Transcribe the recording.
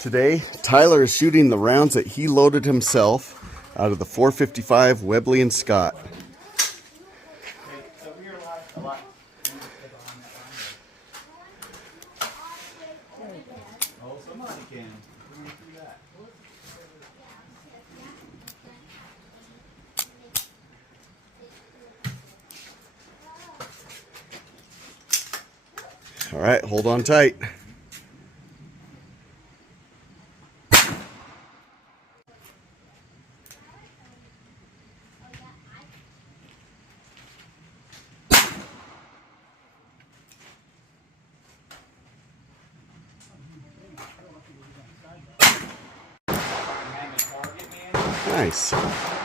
Today, Tyler is shooting the rounds that he loaded himself out of the 455 Webley and Scott. All right, hold on tight. Nice.